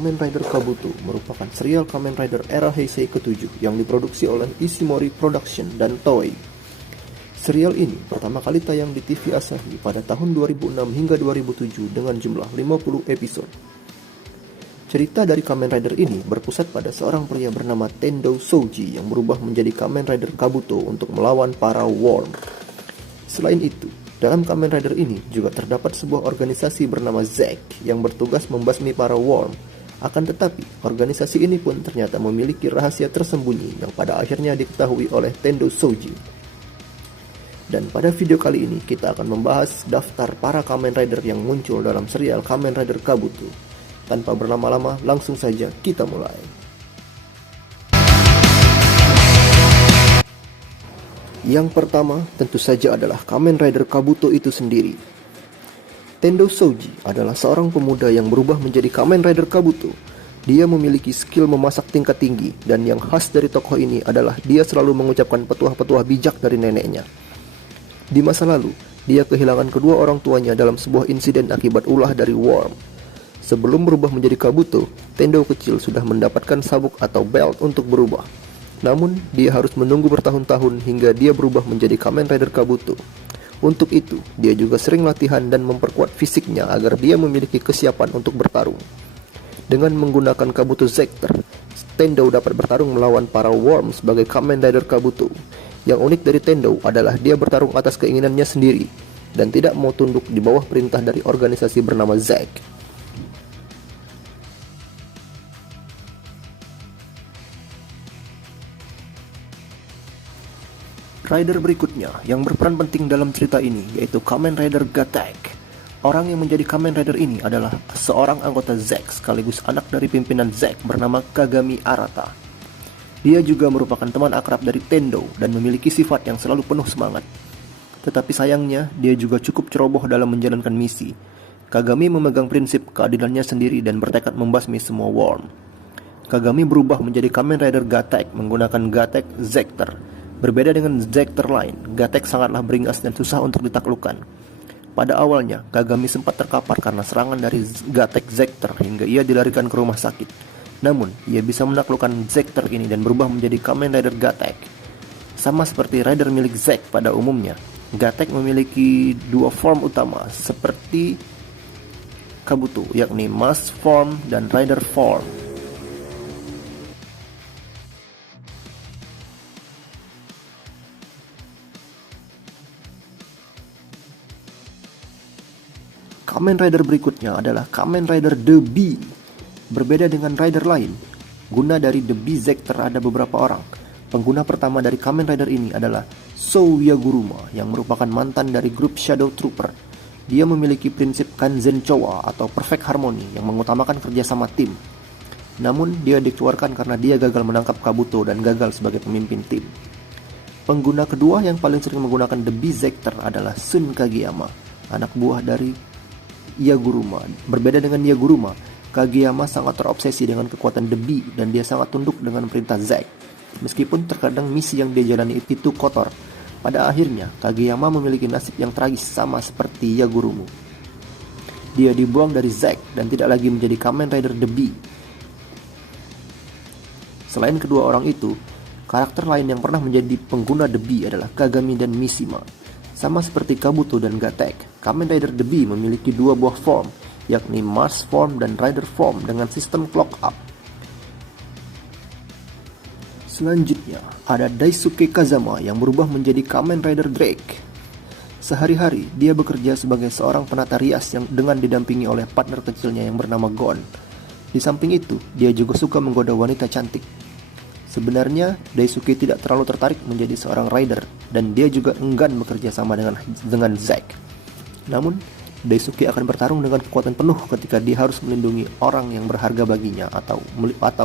Kamen Rider Kabuto merupakan serial Kamen Rider era Heisei ke-7 yang diproduksi oleh Ishimori Production dan Toei. Serial ini pertama kali tayang di TV Asahi pada tahun 2006 hingga 2007 dengan jumlah 50 episode. Cerita dari Kamen Rider ini berpusat pada seorang pria bernama Tendo Souji yang berubah menjadi Kamen Rider Kabuto untuk melawan para Worm. Selain itu, dalam Kamen Rider ini juga terdapat sebuah organisasi bernama Zack yang bertugas membasmi para Worm. Akan tetapi, organisasi ini pun ternyata memiliki rahasia tersembunyi yang pada akhirnya diketahui oleh Tendo Souji. Dan pada video kali ini kita akan membahas daftar para Kamen Rider yang muncul dalam serial Kamen Rider Kabuto. Tanpa berlama-lama, langsung saja kita mulai. Yang pertama tentu saja adalah Kamen Rider Kabuto itu sendiri. Tendo Souji adalah seorang pemuda yang berubah menjadi Kamen Rider Kabuto. Dia memiliki skill memasak tingkat tinggi, dan yang khas dari tokoh ini adalah dia selalu mengucapkan petuah-petuah bijak dari neneknya. Di masa lalu, dia kehilangan kedua orang tuanya dalam sebuah insiden akibat ulah dari Worm. Sebelum berubah menjadi Kabuto, Tendo kecil sudah mendapatkan sabuk atau belt untuk berubah. Namun, dia harus menunggu bertahun-tahun hingga dia berubah menjadi Kamen Rider Kabuto. Untuk itu, dia juga sering latihan dan memperkuat fisiknya agar dia memiliki kesiapan untuk bertarung. Dengan menggunakan Kabuto Zector, Tendo dapat bertarung melawan para Worm sebagai Kamen Rider Kabuto. Yang unik dari Tendo adalah dia bertarung atas keinginannya sendiri dan tidak mau tunduk di bawah perintah dari organisasi bernama Zack. Rider berikutnya yang berperan penting dalam cerita ini yaitu Kamen Rider Gatek. Orang yang menjadi Kamen Rider ini adalah seorang anggota Zack sekaligus anak dari pimpinan Zack bernama Kagami Arata. Dia juga merupakan teman akrab dari Tendo dan memiliki sifat yang selalu penuh semangat. Tetapi sayangnya, dia juga cukup ceroboh dalam menjalankan misi. Kagami memegang prinsip keadilannya sendiri dan bertekad membasmi semua Worm. Kagami berubah menjadi Kamen Rider Gatek menggunakan Gatek Zector. Berbeda dengan Zector lain, Gatek sangatlah beringas dan susah untuk ditaklukkan. Pada awalnya, Kagami sempat terkapar karena serangan dari Gatek Zector hingga ia dilarikan ke rumah sakit. Namun, ia bisa menaklukkan Zector ini dan berubah menjadi Kamen Rider Gatek. Sama seperti Rider milik Zack pada umumnya, Gatek memiliki dua form utama seperti Kabuto, yakni Mask Form dan Rider Form. Kamen Rider berikutnya adalah Kamen Rider The Bee. Berbeda dengan Rider lain, guna dari The Bee Zector ada beberapa orang. Pengguna pertama dari Kamen Rider ini adalah Sou Yaguruma yang merupakan mantan dari grup Shadow Trooper. Dia memiliki prinsip Kanzen Chowa atau Perfect Harmony yang mengutamakan kerjasama tim. Namun, dia dikeluarkan karena dia gagal menangkap Kabuto dan gagal sebagai pemimpin tim. Pengguna kedua yang paling sering menggunakan The Bee Zector adalah Sun Kageyama, anak buah dari Yaguruma. Berbeda dengan Yaguruma, Kageyama sangat terobsesi dengan kekuatan The Bee dan dia sangat tunduk dengan perintah Zack. Meskipun terkadang misi yang dia jalani itu kotor, pada akhirnya Kageyama memiliki nasib yang tragis sama seperti Yaguruma. Dia dibuang dari Zack dan tidak lagi menjadi Kamen Rider The Bee. Selain kedua orang itu, karakter lain yang pernah menjadi pengguna The Bee adalah Kagami dan Mishima. Sama seperti Kabuto dan Gatek, Kamen Rider The Bee memiliki dua buah form, yakni Mars Form dan Rider Form dengan sistem clock up. Selanjutnya, ada Daisuke Kazama yang berubah menjadi Kamen Rider Drake. Sehari-hari, dia bekerja sebagai seorang penata rias yang dengan didampingi oleh partner kecilnya yang bernama Gon. Di samping itu, dia juga suka menggoda wanita cantik. Sebenarnya, Daisuke tidak terlalu tertarik menjadi seorang rider dan dia juga enggan bekerja sama dengan Zack. Namun, Daisuke akan bertarung dengan kekuatan penuh ketika dia harus melindungi orang yang berharga baginya atau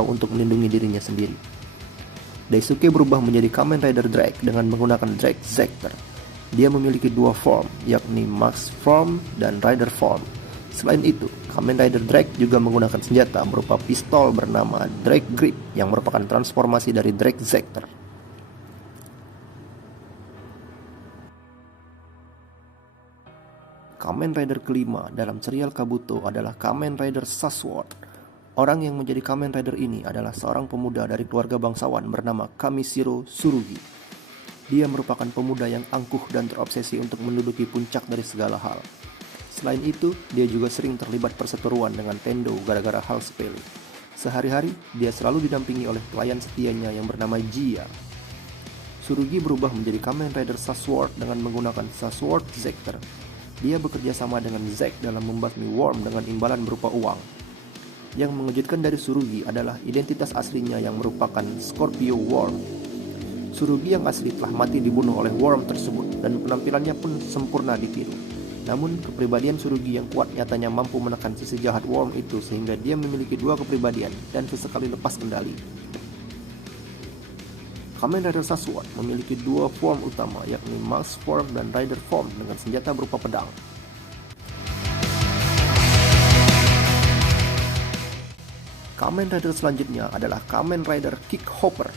untuk melindungi dirinya sendiri. Daisuke berubah menjadi Kamen Rider Drake dengan menggunakan Drake Zector. Dia memiliki dua form, yakni Max Form dan Rider Form. Selain itu, Kamen Rider Drake juga menggunakan senjata berupa pistol bernama Drake Grip yang merupakan transformasi dari Drake Zector. Kamen Rider kelima dalam serial Kabuto adalah Kamen Rider Sasword. Orang yang menjadi Kamen Rider ini adalah seorang pemuda dari keluarga bangsawan bernama Kamishiro Tsurugi. Dia merupakan pemuda yang angkuh dan terobsesi untuk menduduki puncak dari segala hal. Selain itu, dia juga sering terlibat perseteruan dengan Tendo gara-gara hal sepele. Sehari-hari, dia selalu didampingi oleh pelayan setianya yang bernama Jia. Tsurugi berubah menjadi Kamen Rider Sasword dengan menggunakan Sasword Zector. Dia bekerja sama dengan Zack dalam membasmi Worm dengan imbalan berupa uang. Yang mengejutkan dari Tsurugi adalah identitas aslinya yang merupakan Scorpio Worm. Tsurugi yang asli telah mati dibunuh oleh Worm tersebut dan penampilannya pun sempurna ditiru. Namun, kepribadian Tsurugi yang kuat nyatanya mampu menekan sisi jahat Worm itu sehingga dia memiliki dua kepribadian dan sesekali lepas kendali. Kamen Rider Sasword memiliki dua form utama, yakni Mask Form dan Rider Form dengan senjata berupa pedang. Kamen Rider selanjutnya adalah Kamen Rider Kickhopper.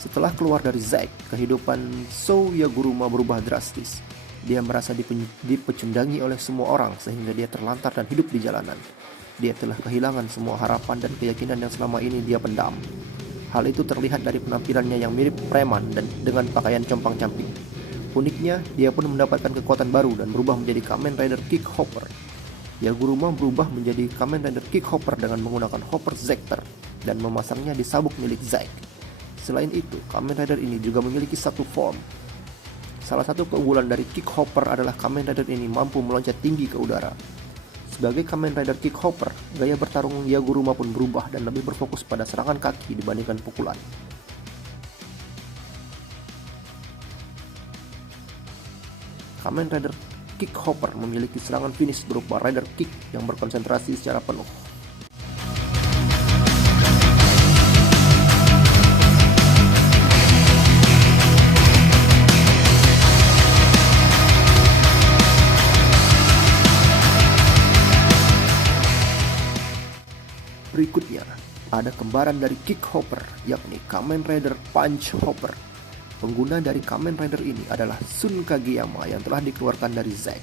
Setelah keluar dari Zack, kehidupan Sou Yaguruma berubah drastis. Dia merasa dipecundangi oleh semua orang sehingga dia terlantar dan hidup di jalanan. Dia telah kehilangan semua harapan dan keyakinan yang selama ini dia pendam. Hal itu terlihat dari penampilannya yang mirip preman dan dengan pakaian compang-camping. Uniknya, dia pun mendapatkan kekuatan baru dan berubah menjadi Kamen Rider Kickhopper. Yaguruma berubah menjadi Kamen Rider Kickhopper dengan menggunakan Hopper Zector dan memasangnya di sabuk milik Zack. Selain itu, Kamen Rider ini juga memiliki satu form. Salah satu keunggulan dari Kickhopper adalah Kamen Rider ini mampu meloncat tinggi ke udara. Sebagai Kamen Rider Kickhopper, gaya bertarung Yaguruma pun berubah dan lebih berfokus pada serangan kaki dibandingkan pukulan. Kamen Rider Kickhopper memiliki serangan finish berupa Rider Kick yang berkonsentrasi secara penuh. Berikutnya, ada kembaran dari Kickhopper, yakni Kamen Rider Punchhopper. Pengguna dari Kamen Rider ini adalah Sun Kageyama yang telah dikeluarkan dari Zack.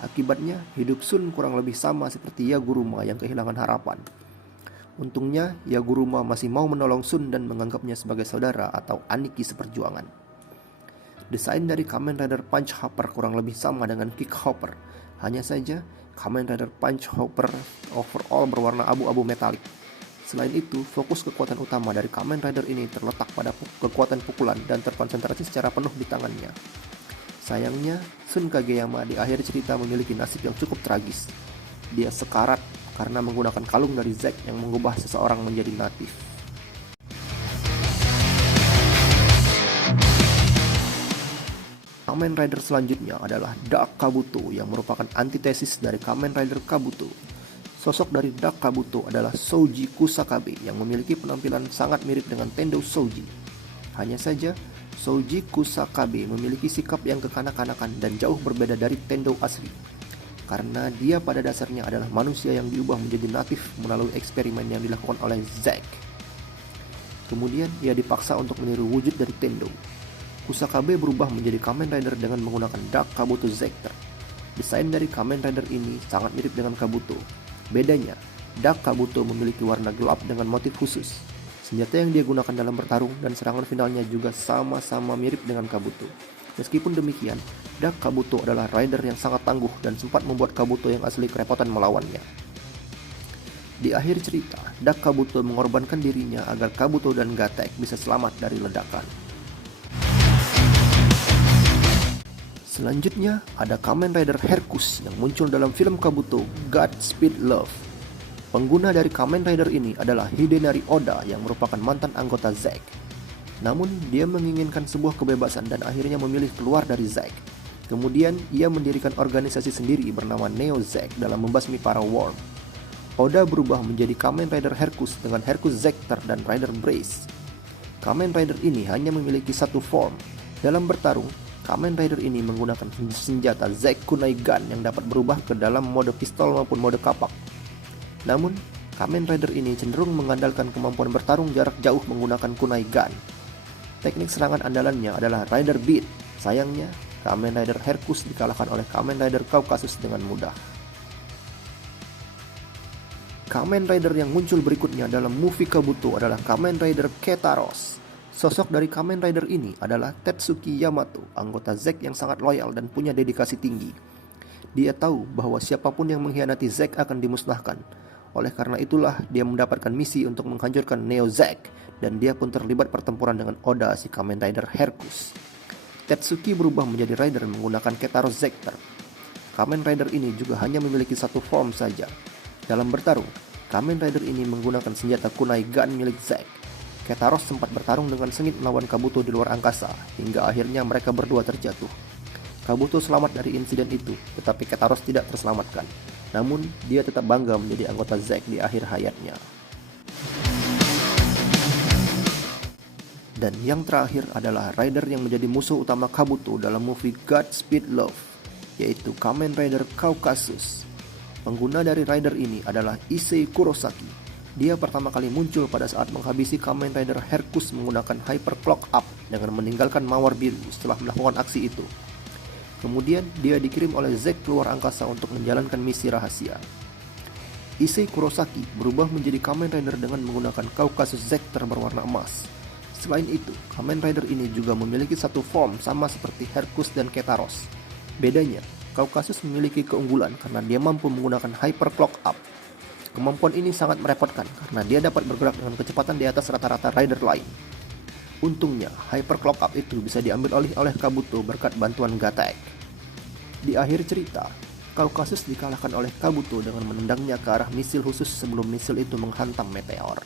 Akibatnya, hidup Sun kurang lebih sama seperti Yaguruma yang kehilangan harapan. Untungnya, Yaguruma masih mau menolong Sun dan menganggapnya sebagai saudara atau aniki seperjuangan. Desain dari Kamen Rider Punchhopper kurang lebih sama dengan Kickhopper. Hanya saja, Kamen Rider Punchhopper overall berwarna abu-abu metalik. Selain itu, fokus kekuatan utama dari Kamen Rider ini terletak pada kekuatan pukulan dan terkonsentrasi secara penuh di tangannya. Sayangnya, Sun Kageyama di akhir cerita memiliki nasib yang cukup tragis. Dia sekarat karena menggunakan kalung dari Zack yang mengubah seseorang menjadi natif. Kamen Rider selanjutnya adalah Dark Kabuto yang merupakan antitesis dari Kamen Rider Kabuto. Sosok dari Dark Kabuto adalah Souji Kusakabe yang memiliki penampilan sangat mirip dengan Tendo Souji. Hanya saja, Souji Kusakabe memiliki sikap yang kekanak-kanakan dan jauh berbeda dari Tendo asli. Karena dia pada dasarnya adalah manusia yang diubah menjadi natif melalui eksperimen yang dilakukan oleh Zack. Kemudian ia dipaksa untuk meniru wujud dari Tendo. Kusakabe berubah menjadi Kamen Rider dengan menggunakan Dark Kabuto Zector. Desain dari Kamen Rider ini sangat mirip dengan Kabuto. Bedanya, Dark Kabuto memiliki warna gelap dengan motif khusus. Senjata yang dia gunakan dalam bertarung dan serangan finalnya juga sama-sama mirip dengan Kabuto. Meskipun demikian, Dark Kabuto adalah rider yang sangat tangguh dan sempat membuat Kabuto yang asli kerepotan melawannya. Di akhir cerita, Dark Kabuto mengorbankan dirinya agar Kabuto dan Gatek bisa selamat dari ledakan. Selanjutnya, ada Kamen Rider Hercules yang muncul dalam film Kabuto, Godspeed Love. Pengguna dari Kamen Rider ini adalah Hidenari Oda yang merupakan mantan anggota Zack. Namun, dia menginginkan sebuah kebebasan dan akhirnya memilih keluar dari Zack. Kemudian, ia mendirikan organisasi sendiri bernama Neo Zack dalam membasmi para Worm. Oda berubah menjadi Kamen Rider Hercules dengan Hercules Zector dan Rider Brace. Kamen Rider ini hanya memiliki satu form. Dalam bertarung, Kamen Rider ini menggunakan senjata Zack Kunai Gun yang dapat berubah ke dalam mode pistol maupun mode kapak. Namun, Kamen Rider ini cenderung mengandalkan kemampuan bertarung jarak jauh menggunakan Kunai Gun. Teknik serangan andalannya adalah Rider Beat. Sayangnya, Kamen Rider Hercules dikalahkan oleh Kamen Rider Kaukasus dengan mudah. Kamen Rider yang muncul berikutnya dalam movie Kabuto adalah Kamen Rider Ketaros. Sosok dari Kamen Rider ini adalah Tetsuki Yamato, anggota Zack yang sangat loyal dan punya dedikasi tinggi. Dia tahu bahwa siapapun yang mengkhianati Zack akan dimusnahkan. Oleh karena itulah dia mendapatkan misi untuk menghancurkan Neo Zack, dan dia pun terlibat pertempuran dengan Oda, si Kamen Rider Hercules. Tetsuki berubah menjadi Rider menggunakan Ketaros Zector. Kamen Rider ini juga hanya memiliki satu form saja. Dalam bertarung, Kamen Rider ini menggunakan senjata kunai gun milik Zack. Ketaros sempat bertarung dengan sengit melawan Kabuto di luar angkasa, hingga akhirnya mereka berdua terjatuh. Kabuto selamat dari insiden itu, tetapi Ketaros tidak terselamatkan. Namun, dia tetap bangga menjadi anggota Zack di akhir hayatnya. Dan yang terakhir adalah Rider yang menjadi musuh utama Kabuto dalam movie Godspeed Love, yaitu Kamen Rider Kaukasus. Pengguna dari Rider ini adalah Issei Kurosaki. Dia pertama kali muncul pada saat menghabisi Kamen Rider Hercules menggunakan Hyper Clock Up dengan meninggalkan Mawar Biru setelah melakukan aksi itu. Kemudian dia dikirim oleh Zack keluar angkasa untuk menjalankan misi rahasia. Issei Kurosaki berubah menjadi Kamen Rider dengan menggunakan Kaukasus Zector berwarna emas. Selain itu, Kamen Rider ini juga memiliki satu form sama seperti Hercules dan Ketaros. Bedanya, Kaukasus memiliki keunggulan karena dia mampu menggunakan Hyper Clock Up. Kemampuan ini sangat merepotkan karena dia dapat bergerak dengan kecepatan di atas rata-rata rider lain. Untungnya, Hyper Clock Up itu bisa diambil alih oleh Kabuto berkat bantuan Gatek. Di akhir cerita, Kaukasus dikalahkan oleh Kabuto dengan menendangnya ke arah misil khusus sebelum misil itu menghantam meteor.